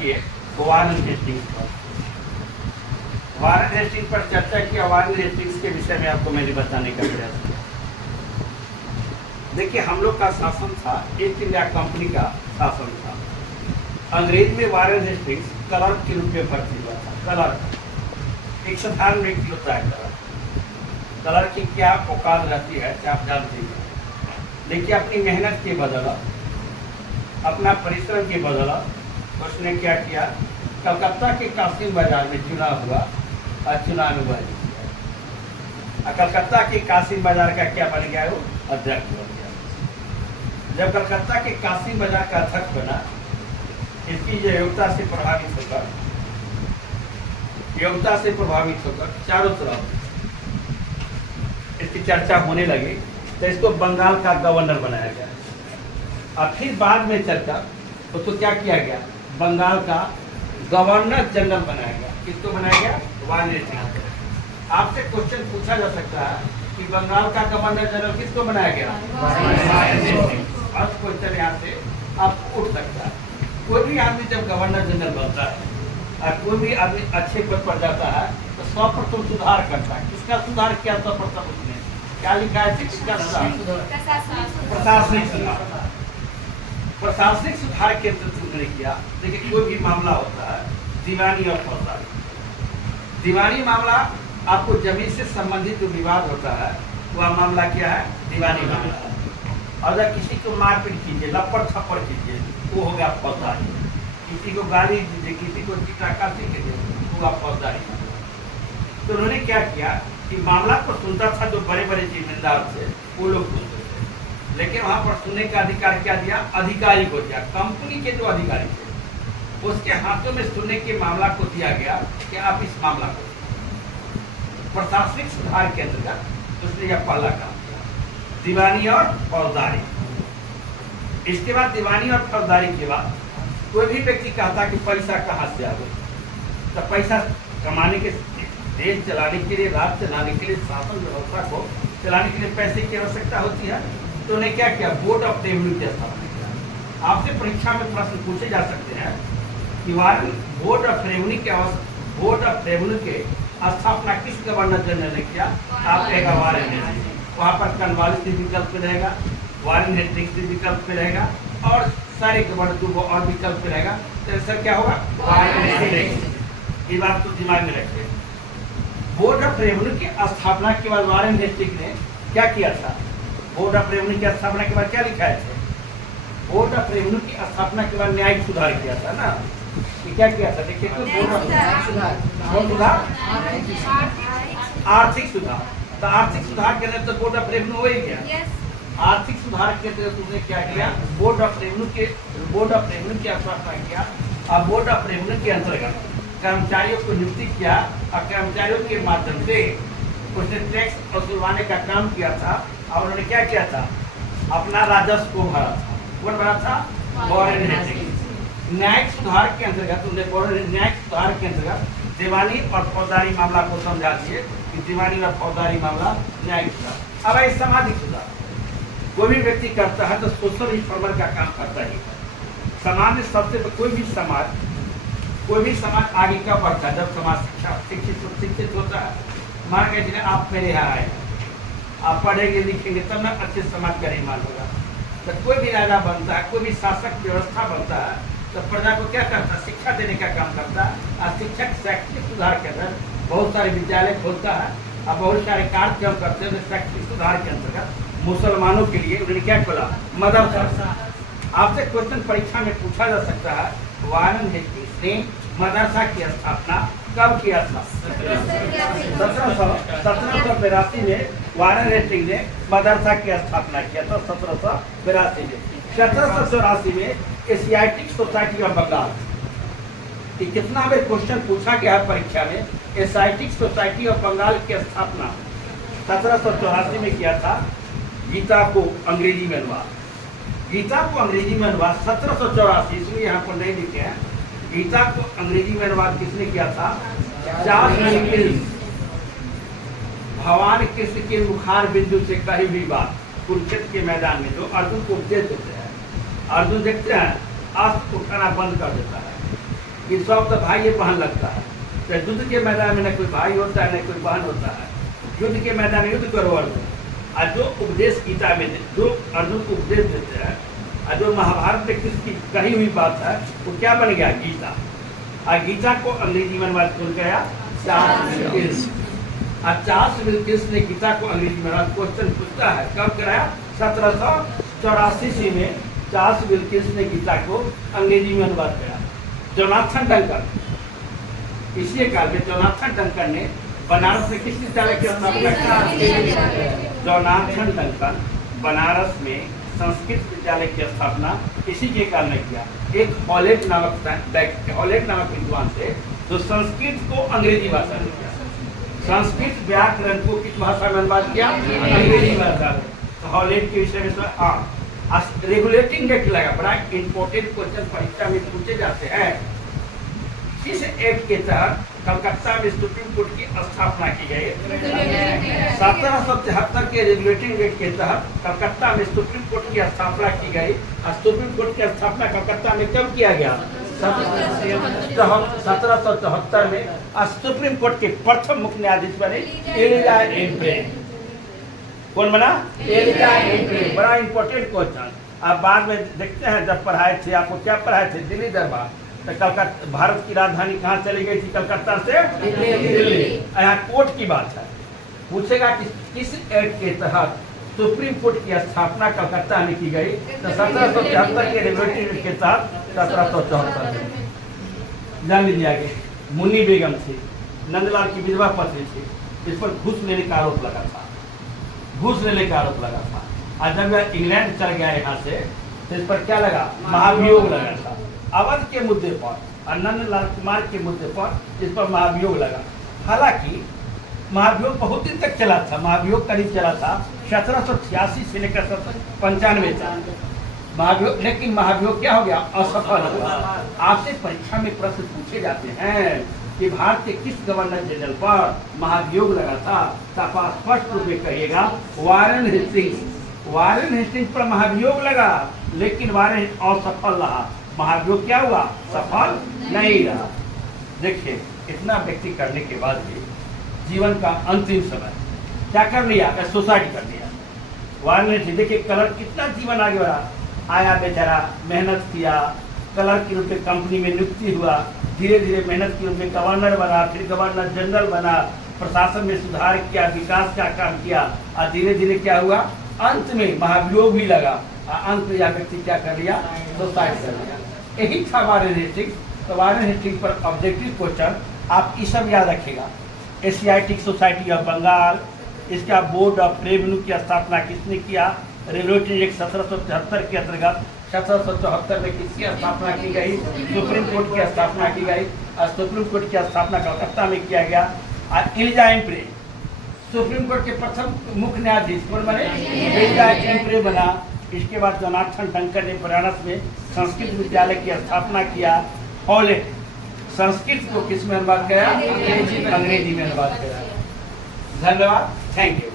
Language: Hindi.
किए वारेन हेस्टिंग्स पर। वारेन हेस्टिंग्स पर चर्चा किया। वारेन हेस्टिंग्स के विषय में आपको मैंने बताने का प्रयास किया। देखिए, हम लोग का शासन था, ईस्ट इंडिया कंपनी का शासन था। अंग्रेज में वारेन हेस्टिंग्स क्लर्क के रूप में भर्ती हुआ था। क्लर्क एक साधारण व्यक्ति होता है। क्लर्क की क्या औकात रहती है क्या आप जानते हैं? देखिए, अपनी मेहनत के बदला, अपना परिश्रम के बदला उसने क्या किया, कलकत्ता के कासिम बाजार में चुनाव हुआ और चुनाव में बाजी किया। कलकत्ता के कासिम बाजार का क्या बन गया, वो अध्यक्ष बन गया। जब कलकत्ता के कासिम बाजार का अध्यक्ष बना, इसकी योग्यता से प्रभावित होकर चारों तरफ इसकी चर्चा होने लगी, तो इसको बंगाल का गवर्नर बनाया गया। और फिर बाद में चर्चा उसको क्या किया गया, बंगाल का गवर्नर जनरल बनाया गया। किसको बनाया गया, वारेन हेस्टिंग्स। आपसे क्वेश्चन पूछा जा सकता है कि बंगाल का गवर्नर जनरल किसको बनाया गया, वारेन हेस्टिंग्स। और क्वेश्चन यहाँ से आप उठ सकता है। कोई भी आदमी जब गवर्नर जनरल बनता है और कोई भी आदमी अच्छे पद पर जाता है तो 100% सुधार करता है। किसका सुधार किया 100%? उसने क्या लिखा है, किसका सुधार? प्रशासनिक सुधार। प्रशासनिक सुधार के अंतर्गत किया। देखिए, कोई भी मामला होता है, दीवानी और फौजदारी। दीवानी मामला आपको जमीन से संबंधित जो विवाद होता है वह मामला क्या है, दीवानी मामला है। और अगर किसी को मारपीट कीजिए, लपड़ थप्पड़ कीजिए, वो हो गया फौजदारी। किसी को गाली दीजिए, किसी को चीटाकाशी कीजिए, वो आप फौजदारी। तो उन्होंने क्या किया कि मामला को सुनता था जो बड़े बड़े जिम्मेदार थे, वो लोग सुनते थे। लेकिन वहाँ पर सुनने का अधिकार क्या दिया, अधिकारी को दिया। कंपनी के जो अधिकारी थे उसके हाथों में सुनने के मामला को दिया गया कि आप इस मामला को। प्रशासनिक सुधार के अंतर्गत उसने यह पहला काम किया, दीवानी और फौजदारी। इसके बाद दीवानी और फौजदारी के बाद कोई भी व्यक्ति कहता कि पैसा कहाँ से आ गया, तो पैसा कमाने के, देश चलाने के लिए, राज्य चलाने के लिए, शासन व्यवस्था को चलाने के लिए पैसे की आवश्यकता होती है। तो उन्हें क्या किया, बोर्ड ऑफ रेवेन्यू की स्थापना किया। आपसे परीक्षा में प्रश्न पूछे जा सकते हैं कि बोर्ड ऑफ रेवेन्यू के स्थापना किस गवर्नर जनरल ने किया? आप कहेगा वारेन हेस्टिंग्स। वहाँ पर कॉर्नवालिस भी विकल्प में रहेगा, वारेन हेस्टिंग्स भी विकल्प में रहेगा, और सारे गवर्नर जो और विकल्प में रहेगा। तो सर क्या होगा, वारेन हेस्टिंग्स। ये बात तो दिमाग में रखिए। बोर्ड ऑफ रेवेन्यू की स्थापना के बाद वारेन हेस्टिंग्स ने क्या किया था? बोर्ड ऑफ रेवेन्यू की स्थापना के बाद क्या लिखा है? बोर्ड ऑफ रेवेन्यू की स्थापना के बाद न्यायिक सुधार किया था ना। ये क्या किया था, देखिए तो बोर्ड ऑफ सुधार, आर्थिक सुधार। तो आर्थिक सुधार के अंदर तो बोर्ड ऑफ रेवेन्यू हो ही गया। आर्थिक सुधार के तहत उसने क्या किया, बोर्ड ऑफ रेवेन्यू की स्थापना किया। और बोर्ड ऑफ रेवेन्यू के अंतर्गत कर्मचारियों को नियुक्ति किया और कर्मचारियों के माध्यम से उसने टैक्स वसूलवाने का काम किया था। और उन्होंने क्या किया था, अपना राजस्व को भरा था। कौन भरा था, वारेन हेस्टिंग्स। न्यायिक सुधार के अंतर्गत न्यायिक सुधार के अंतर्गत दीवानी और फौजदारी मामला को समझा दिए कि दीवानी और फौजदारी मामला न्यायिक सुधार। अब है सामाजिक सुधार। कोई भी व्यक्ति करता है तो सोशल रिफॉर्मर का काम करता ही। समाज में सबसे कोई भी समाज आगे क्या बढ़ता है, जब समाज शिक्षित होता है। मान के चलिए आप मेरे यहाँ आए, आप पढ़ेंगे लिखेंगे तब ना अच्छे समाज का निर्माण होगा। तो कोई भी राजा बनता है, कोई भी शासक व्यवस्था बनता है, तो प्रजा को क्या करता है, शिक्षा देने का काम करता है। और शिक्षक शैक्षिक सुधार के अंदर बहुत सारे विद्यालय खोलता है और बहुत सारे कार्यक्रम करते हैं। शैक्षिक सुधार के अंतर्गत मुसलमानों के लिए उन्होंने क्या खोला, मदरसा। आपसे क्वेश्चन परीक्षा में पूछा जा सकता है, वारेन हेस्टिंग्स ने मदरसा की स्थापना कब किया था? 1782 में वारेन हेस्टिंग्स ने मदरसा की स्थापना किया था। 1782 में 1784 में एशियाटिक सोसाइटी ऑफ बंगाल। कितना बार क्वेश्चन पूछा गया है परीक्षा में, एशियाटिक सोसाइटी ऑफ बंगाल की स्थापना 1784 में किया था। गीता को अंग्रेजी में अनुवाद, गीता को अंग्रेजी में अनुवाद 1784, इसलिए यहाँ पर नहीं लिखे हैं। गीता को अंग्रेजी में अनुवाद किसने किया था? Charles Dickens. भगवान कृष्ण के मुखार बिंदु से कही भी बात, कुरुक्षेत्र के मैदान में जो अर्जुन को उपदेश देते हैं, अर्जुन देखते हैं अस्त्र उठाना बंद कर देता है, कि सब तो भाई ये बहन लगता है। तो युद्ध के मैदान में न कोई भाई होता है न कोई बहन होता है। युद्ध के मैदान में युद्ध करो अर्जुन। और जो उपदेश गीता में जो अर्जुन को उपदेश देते हैं और जो महाभारत में कृष्ण की कही हुई बात है वो क्या बन गया? गीता। और गीता को अंग्रेजी में अनुवाद कौन कराया? Charles Wilkins. और चार्ल्स विल्किंस ने गीता को अंग्रेजी में क्वेश्चन पूछता है कब कराया? 1784 में चार्ल्स विल्किंस ने गीता को अंग्रेजी में अनुवाद किया। जोनाथन डंकन इसी काल में जोनाथन डंकन ने बनारस में किस विद्यालय की स्थापना की? जोनाथन डंकन बनारस में संस्कृत विद्यालय की स्थापना इसी के काल में किया। एक हॉलेट नामक विद्वान थे जो संस्कृत को अंग्रेजी भाषा में किया। संस्कृत व्याकरण को किस भाषा में अनुवाद किया? अंग्रेजी भाषा में। तो हॉलेट के विषय में हाँ रेगुलेटिंग एक्ट लगा। बड़ा इंपॉर्टेंट क्वेश्चन परीक्षा में पूछे जाते हैं। किस एक्ट के तहत कलकत्ता में सुप्रीम कोर्ट की स्थापना की गई? 1773 के रेगुलेटिंग एक्ट के तहत कलकत्ता में सुप्रीम कोर्ट की स्थापना की गई। और सुप्रीम कोर्ट की स्थापना कलकत्ता में कब किया गया? 1774 में। सुप्रीम कोर्ट के प्रथम मुख्य न्यायाधीश बने एलिजा एम्ब्रे। कौन बना? Eliza Embrey. बड़ा इंपॉर्टेंट क्वेश्चन। आप बाद में देखते हैं जब पढ़ाए थे आपको क्या पढ़ाए थे? दिल्ली दरबार। तो कलकत्ता भारत की राजधानी कहाँ चली गई थी? कलकत्ता से दिल्ली। यहाँ कोर्ट की बात है। पूछेगा कि किस एक्ट के तहत सुप्रीम कोर्ट की स्थापना कलकत्ता में की गई? तो 1773 के रेगुलेटिंग एक्ट के तहत 1774 में। जान लीजिए आगे। मुन्नी बेगम थी, नंदलाल की विधवा पत्नी थी। इस पर घूस लेने का आरोप लगा था। घूस लेने का आरोप लगा था। और जब वह इंग्लैंड चल गया यहाँ से तो इस पर क्या लगा? महाभियोग लगा था। अवध के मुद्दे पर और नंदलाल कुमार के मुद्दे पर इस पर महाभियोग लगा। हालांकि महाभियोग बहुत दिन तक चला था। महाभियोग करीब चला था 1786 से लेकर 1795 तक महाभियोग। लेकिन महाभियोग क्या हो गया? असफल हुआ। आपसे परीक्षा में प्रश्न पूछे जाते हैं कि भारत के किस गवर्नर जनरल पर महाभियोग लगा था? तो आप स्पष्ट रूप में कहिएगा वारेन हेस्टिंग्स। वारेन हेस्टिंग्स पर महाभियोग लगा लेकिन वारेन असफल रहा। महाभियोग क्या हुआ? सफल नहीं रहा। देखिए इतना व्यक्ति करने के बाद भी जीवन का अंतिम समय क्या कर लिया? सुसाइड कर लिया। वारेन देखिए कलर कितना जीवन आगे बढ़ा। आया बेचारा, मेहनत किया, कलर के रूप में कंपनी में नियुक्ति हुआ, धीरे धीरे मेहनत के रूप में गवर्नर बना, फिर गवर्नर जनरल बना, प्रशासन में सुधार किया, विकास का काम किया और धीरे धीरे क्या हुआ? अंत में महाभियोग भी लगा। अंत में यह व्यक्ति क्या कर लिया? सुसाइड कर लिया। यही था वारेन हेस्टिंग्स। तो वारेन हेस्टिंग्स पर ऑब्जेक्टिव क्वेश्चन आप ये सब याद रखिएगा। एशियाटिक सोसाइटी ऑफ बंगाल, इसका बोर्ड ऑफ रेवेन्यू की स्थापना किसने किया? रेगुलेटरी एक्ट 1773 के अंतर्गत 1774 में किसकी स्थापना की गई? सुप्रीम कोर्ट की स्थापना की गई। और सुप्रीम कोर्ट की स्थापना कलकत्ता में किया गया। और एलिजा एम्ब्रे सुप्रीम कोर्ट के प्रथम मुख्य न्यायाधीश कौन बने? एलिजा एम्ब्रे बना। इसके बाद जोनाथन डंकन ने बनारस में संस्कृत विद्यालय की स्थापना किया। हॉलेट संस्कृत को किस में अनुवाद किया? अंग्रेजी में अनुवाद किया। धन्यवाद। Thank you.